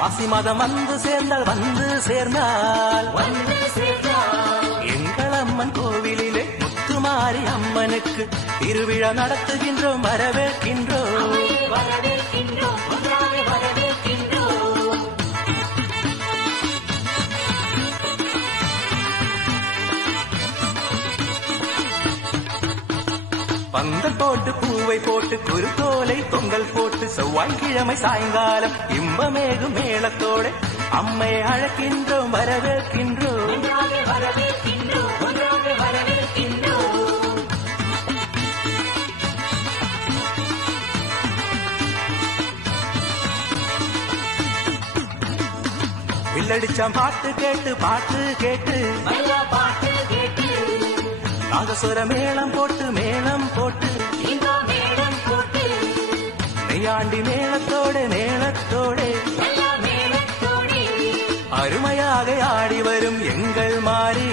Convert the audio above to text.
மாசி மாதம் வந்து சேர்ந்தால் எங்கள் அம்மன் கோவிலிலே முத்துமாரி அம்மனுக்கு திருவிழா நடத்துகின்றோம், வரவேற்கின்றோம். பந்தல் போட்டு பூவை போட்டு குறுத்தோலை பொங்கல் போட்டு செவ்வாய்க்கிழமை சாயங்காலம் இன்பமேகு மேளத்தோட அம்மை அழைக்கின்றோம், வரவேற்கின்றோம். வில்லடிச்சாம் பாட்டு கேட்டு நாகசுர மேளம் போட்டு நெய்யாண்டி மேளத்தோட அருமையாக ஆடி வரும் எங்கள் மாறி